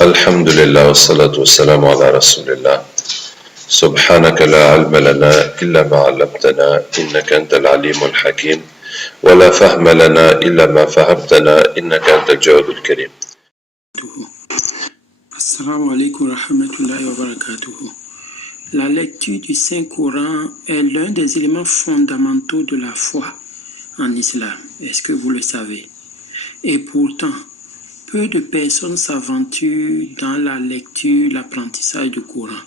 الحمد لله والصلاة والسلام على رسول الله. سبحانك لا علم لنا إلا ما علمتنا إنك أنت العليم الحكيم ولا فهم لنا إلا ما فهمتنا إنك أنت الجواد الكريم. Assalamu alaikum wa rahmatullahi wa barakatuhu. La lecture du Saint-Coran est l'un des éléments fondamentaux de la foi en islam. Est-ce que vous le savez? Et pourtant, peu de personnes s'aventurent dans la lecture, l'apprentissage du Coran.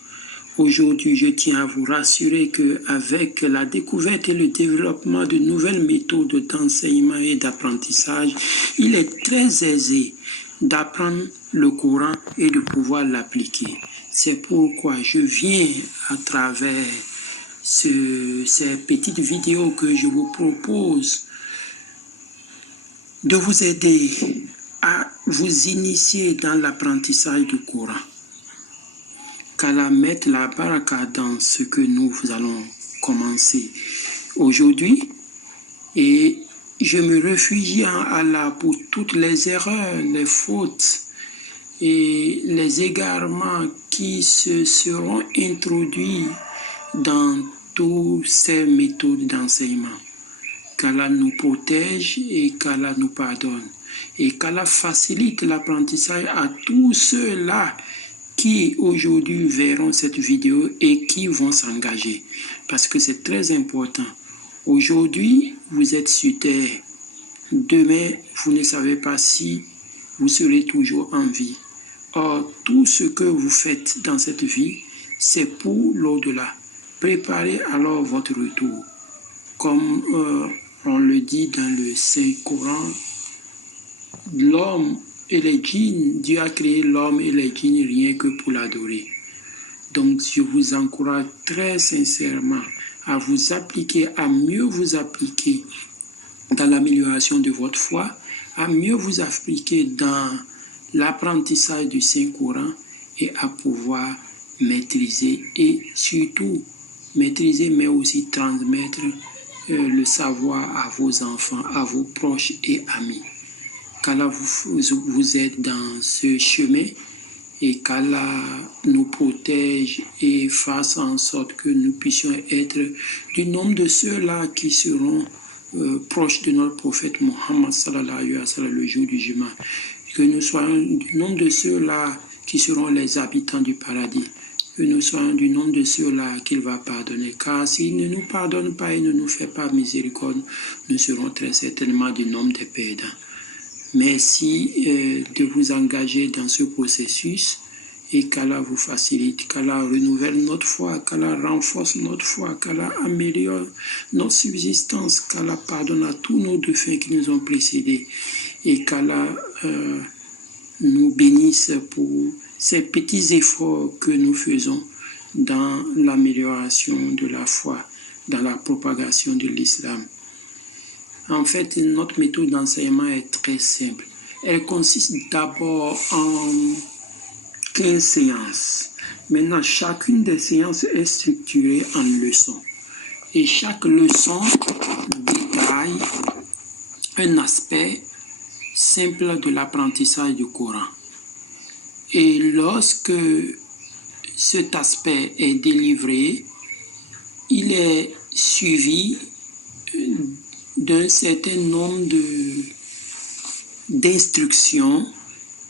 Aujourd'hui, je tiens à vous rassurer qu'avec la découverte et le développement de nouvelles méthodes d'enseignement et d'apprentissage, il est très aisé d'apprendre le Coran et de pouvoir l'appliquer. C'est pourquoi je viens à travers ces petites vidéos que je vous propose de vous aider à vous initier dans l'apprentissage du Coran. Qu'Allah mette la baraka dans ce que nous allons commencer aujourd'hui. Et je me réfugie en Allah pour toutes les erreurs, les fautes et les égarements qui se seront introduits dans toutes ces méthodes d'enseignement. Qu'Allah nous protège et qu'Allah nous pardonne. Et qu'Allah facilite l'apprentissage à tous ceux-là qui aujourd'hui verront cette vidéo et qui vont s'engager. Parce que c'est très important. Aujourd'hui, vous êtes sur terre. Demain, vous ne savez pas si vous serez toujours en vie. Or, tout ce que vous faites dans cette vie, c'est pour l'au-delà. Préparez alors votre retour. Comme on le dit dans le Saint-Coran, l'homme et les djinns, Dieu a créé l'homme et les djinns rien que pour l'adorer. Donc, je vous encourage très sincèrement à vous appliquer, à mieux vous appliquer dans l'amélioration de votre foi, à mieux vous appliquer dans l'apprentissage du Saint-Coran et à pouvoir maîtriser et surtout maîtriser mais aussi transmettre le savoir à vos enfants, à vos proches et amis. Qu'Allah vous aide dans ce chemin et qu'Allah nous protège et fasse en sorte que nous puissions être du nombre de ceux-là qui seront proches de notre prophète Mohammed sallallahu alayhi wa sallam le jour du jugement. Que nous soyons du nombre de ceux-là qui seront les habitants du paradis. Que nous soyons du nombre de ceux-là qu'il va pardonner. Car s'il ne nous pardonne pas et ne nous fait pas miséricorde, nous serons très certainement du nombre des perdants. Merci de vous engager dans ce processus et qu'Allah vous facilite, qu'Allah renouvelle notre foi, qu'Allah renforce notre foi, qu'Allah améliore notre subsistance, qu'Allah pardonne à tous nos défunts qui nous ont précédés et qu'Allah nous bénisse pour ces petits efforts que nous faisons dans l'amélioration de la foi, dans la propagation de l'islam. En fait, notre méthode d'enseignement est très simple. Elle consiste d'abord en 15 séances. Maintenant, chacune des séances est structurée en leçons. Et chaque leçon détaille un aspect simple de l'apprentissage du Coran. Et lorsque cet aspect est délivré, il est suivi d'un certain nombre d'instructions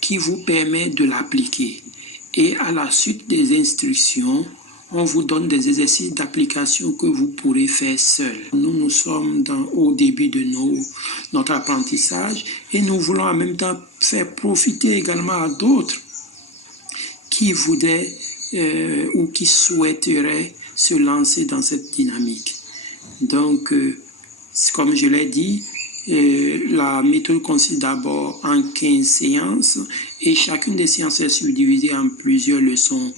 qui vous permettent de l'appliquer. Et à la suite des instructions, on vous donne des exercices d'application que vous pourrez faire seul. Nous sommes au début de notre apprentissage et nous voulons en même temps faire profiter également à d'autres qui voudraient ou qui souhaiteraient se lancer dans cette dynamique. Donc, comme je l'ai dit, la méthode consiste d'abord en 15 séances et chacune des séances est subdivisée en plusieurs leçons,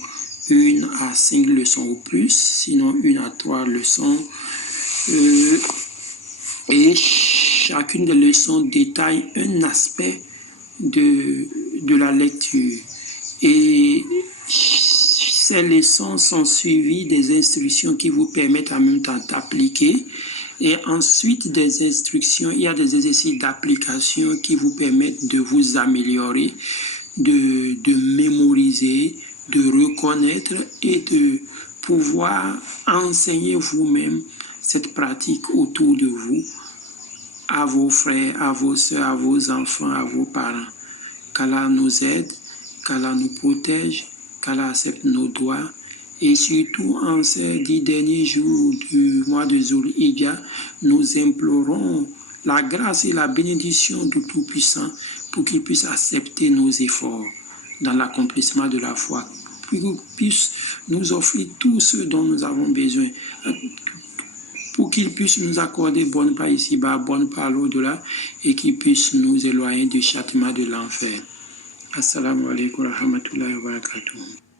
1 à 5 leçons ou plus, sinon 1 à 3 leçons. Et chacune des leçons détaille un aspect de la lecture. Et ces leçons sont suivies des instructions qui vous permettent en même temps d'appliquer. Et ensuite des instructions, il y a des exercices d'application qui vous permettent de vous améliorer de mémoriser, de reconnaître et de pouvoir enseigner vous-même cette pratique autour de vous, à vos frères, à vos soeurs, à vos enfants, à vos parents. Qu'Allah nous aide, qu'Allah nous protège, qu'Allah accepte nos doigts. Et surtout, en ces 10 derniers jours du mois de Zul-Hijja, nous implorons la grâce et la bénédiction du Tout-Puissant pour qu'il puisse accepter nos efforts dans l'accomplissement de la foi, pour qu'il puisse nous offrir tout ce dont nous avons besoin, pour qu'il puisse nous accorder bonne part ici-bas, bonne part l'au-delà, et qu'il puisse nous éloigner du châtiment de l'enfer. Assalamu alaikum wa rahmatullahi wa barakatuh.